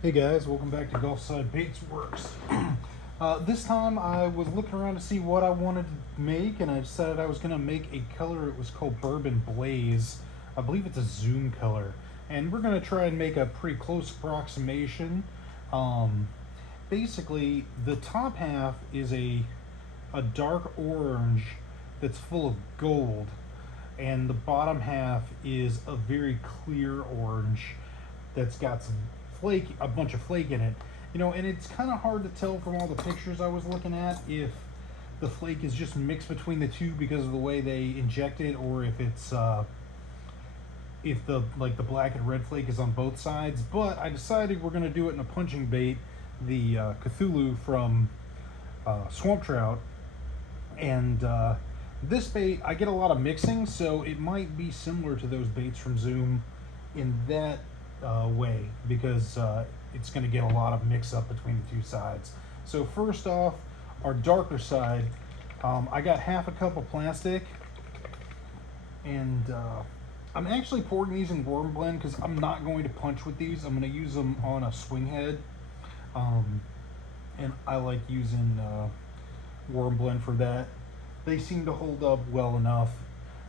Hey guys, welcome back to Gulfside Baits Works. This time I was looking around to see what I wanted to make, and I decided I was going to make a color. It was called Bourbon Blaze. I believe it's a zoom color, and we're going to try and make a pretty close approximation. Um, Basically, the top half is a dark orange that's full of gold, and the bottom half is a very clear orange that's got some flake, a bunch of flake in it. And it's kind of hard to tell from all the pictures I was looking at if the flake is just mixed between the two because of the way they inject it, or if it's if the black and red flake is on both sides. But I decided we're gonna do it in a punching bait, the Cthulhu from Swamp Trout, and this bait I get a lot of mixing, so it might be similar to those baits from Zoom in that way, because it's going to get a lot of mix up between the two sides. So first off, our darker side, I got half a cup of plastic, and I'm actually pouring these in worm blend because I'm not going to punch with these. I'm going to use them on a swing head, and I like using worm blend for that. They seem to hold up well enough.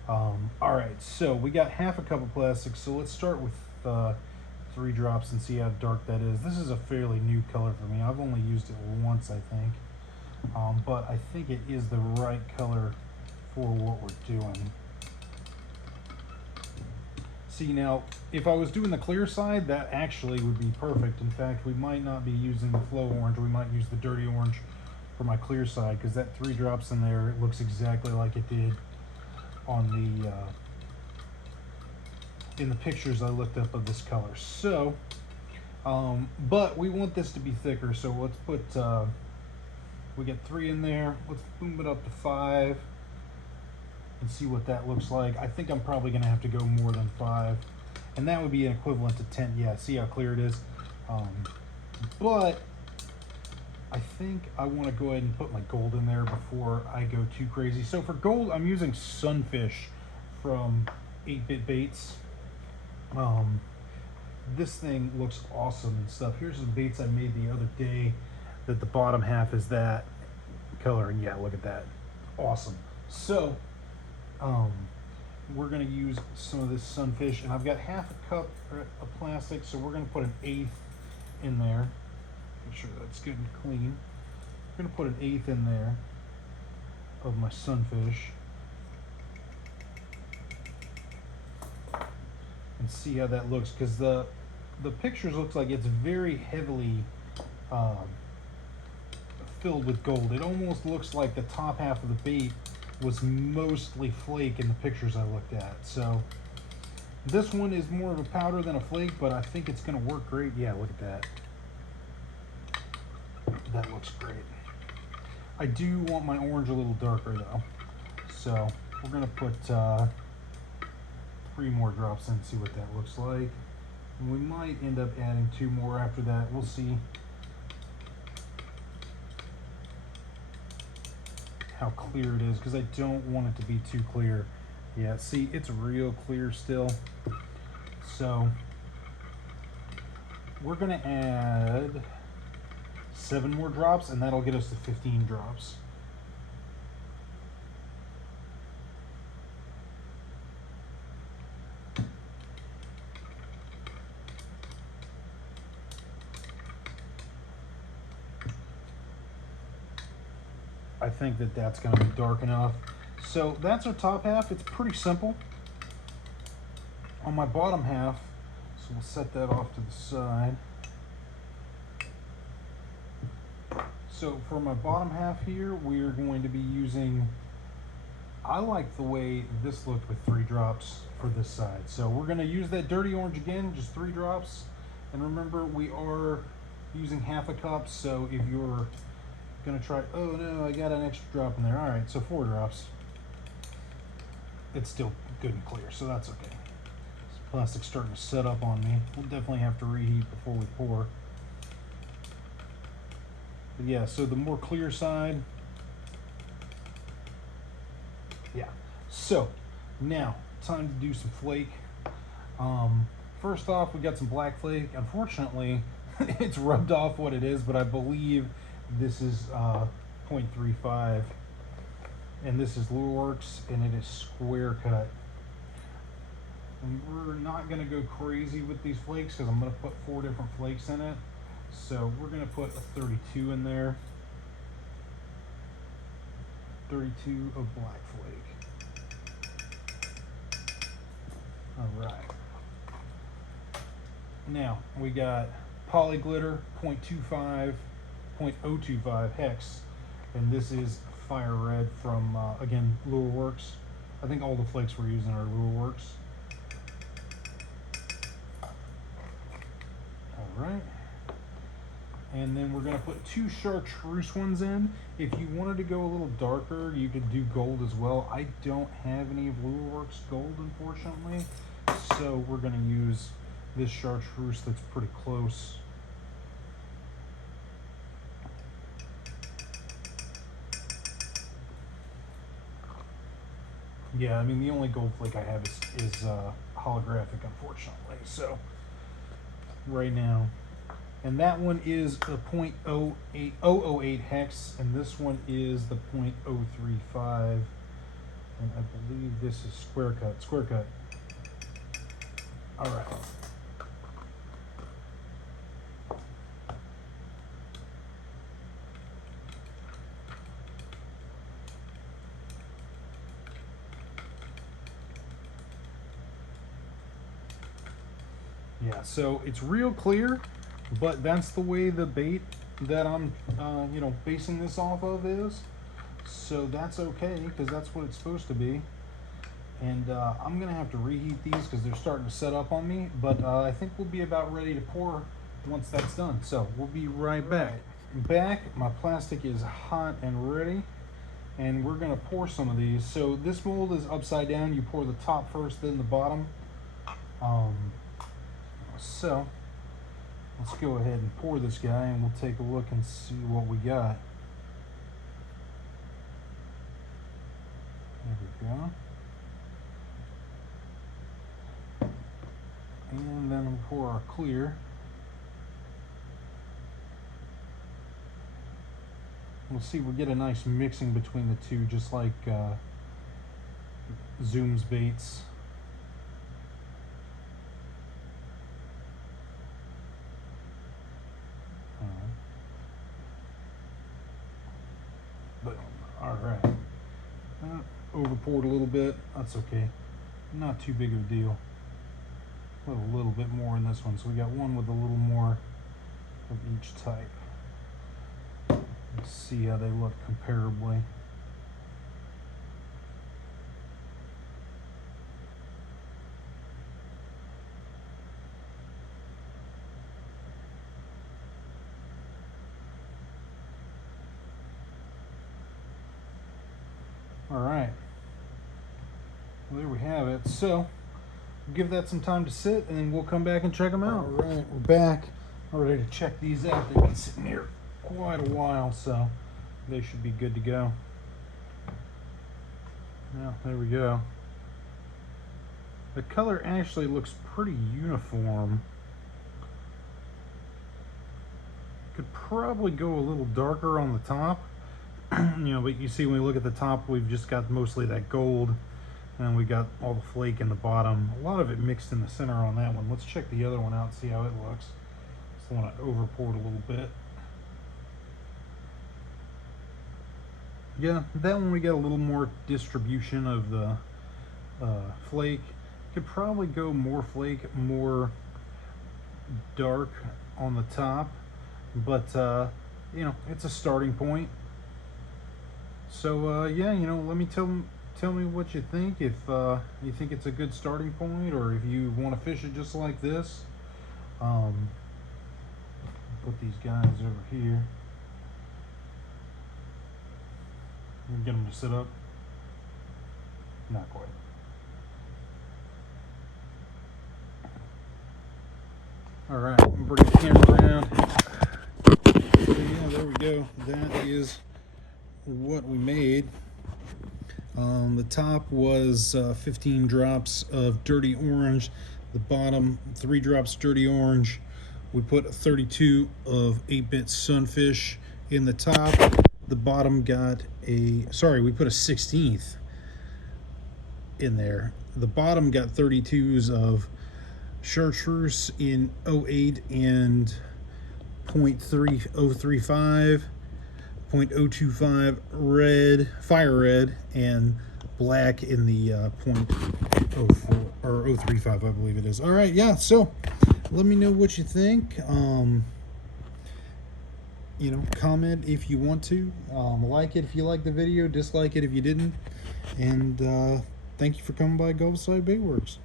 All right, so we got half a cup of plastic, so let's start with 3 drops and see how dark that is. This is a fairly new color for me. I've only used it once, I think, but I think it is the right color for what we're doing. See, now, if I was doing the clear side, that actually would be perfect. In fact, we might not be using the flow orange. We might use the dirty orange for my clear side, because that 3 drops in there, it looks exactly like it did on the in the pictures I looked up of this color. So, but we want this to be thicker, so let's put, we get 3 in there. Let's boom it up to 5 and see what that looks like. I think I'm probably gonna have to go more than 5, and that would be an equivalent to 10. Yeah, see how clear it is? But I think I want to go ahead and put my gold in there before I go too crazy. So for gold, I'm using Sunfish from 8-Bit Baits. This thing looks awesome and stuff. Here's some baits I made the other day that the bottom half is that color, and yeah, look at that. Awesome. So we're going to use some of this Sunfish, and I've got half a cup of plastic, so we're going to put an 1/8 in there. Make sure that's good and clean. I'm going to put an 1/8 in there of my Sunfish and see how that looks, because the pictures looks like it's very heavily filled with gold. It almost looks like the top half of the bait was mostly flake in the pictures I looked at. So this one is more of a powder than a flake, but I think it's going to work great. Yeah, look at that. That looks great. I do want my orange a little darker though, so we're going to put 3 more drops in and see what that looks like. And we might end up adding 2 more after that. We'll see how clear it is, because I don't want it to be too clear. Yeah, see, it's real clear still. So we're going to add 7 more drops, and that'll get us to 15 drops. I think that that's going to be dark enough. So that's our top half. It's pretty simple. On my bottom half, so we'll set that off to the side. So for my bottom half here, we're going to be using, I like the way this looked with 3 drops for this side. So we're going to use that dirty orange again, just 3 drops. And remember, we are using half a cup, so if you're going to try, oh no, I got an extra drop in there. All right, so 4 drops. It's still good and clear, so that's okay. This plastic's starting to set up on me. We'll definitely have to reheat before we pour. But yeah, so the more clear side. Yeah. So now time to do some flake. First off, we got some black flake. Unfortunately, it's rubbed off what it is, but I believe this is 0.35, and this is Lureworks, and it is square cut. And we're not going to go crazy with these flakes because I'm going to put 4 different flakes in it. So we're going to put a 32 in there. 32 of black flake. All right. Now we got poly glitter 0.25, 0.025 hex, and this is fire red from again, Lureworks. I think all the flakes we're using are Lureworks. All right. And then we're going to put 2 chartreuse ones in. If you wanted to go a little darker, you could do gold as well. I don't have any of Lureworks gold, unfortunately, so we're going to use this chartreuse that's pretty close. Yeah, I mean, the only gold flake I have is holographic, unfortunately. So right now, and that one is a 0.008 hex, and this one is the 0.035, and I believe this is square cut. Square cut. All right. Yeah, so it's real clear, but that's the way the bait that I'm, basing this off of is. So that's okay, because that's what it's supposed to be. And I'm gonna have to reheat these because they're starting to set up on me. But I think we'll be about ready to pour once that's done. So we'll be right back. My plastic is hot and ready, and we're gonna pour some of these. So this mold is upside down. You pour the top first, then the bottom. So let's go ahead and pour this guy, and we'll take a look and see what we got. There we go. And then we'll pour our clear. We'll see, we'll get a nice mixing between the two, just like Zoom's baits. All right. Over poured a little bit. That's okay. Not too big of a deal. Put a little bit more in this one. So we got one with a little more of each type. Let's see how they look comparably. All right, well, there we have it. So give that some time to sit, and then we'll come back and check them out. All right, we're back. I'm ready to check these out. They've been sitting here quite a while, so they should be good to go. Now, there we go. The color actually looks pretty uniform. Could probably go a little darker on the top. But you see when we look at the top, we've just got mostly that gold, and we got all the flake in the bottom. A lot of it mixed in the center on that one. Let's check the other one out, see how it looks. Just want to over pour it a little bit. Yeah, that one we got a little more distribution of the flake. Could probably go more flake, more dark on the top, but it's a starting point. So yeah, let me tell me what you think. If you think it's a good starting point, or if you want to fish it just like this. Put these guys over here. Get them to sit up. Not quite. All right, bring the camera around. So yeah, there we go. That is what we made. The top was 15 drops of dirty orange. The bottom, 3 drops dirty orange, We put a 32 of 8-bit sunfish in the top. The bottom got a, sorry, we put a 16th in there. The bottom got 32s of chartreuse in 08 and 0.3035, 0.025 red, fire red, and black in the 0.04 or 035, I believe it is. All right, yeah. So let me know what you think. You know, comment if you want to. Like it if you like the video. Dislike it if you didn't. And thank you for coming by Gulfside Baitworks.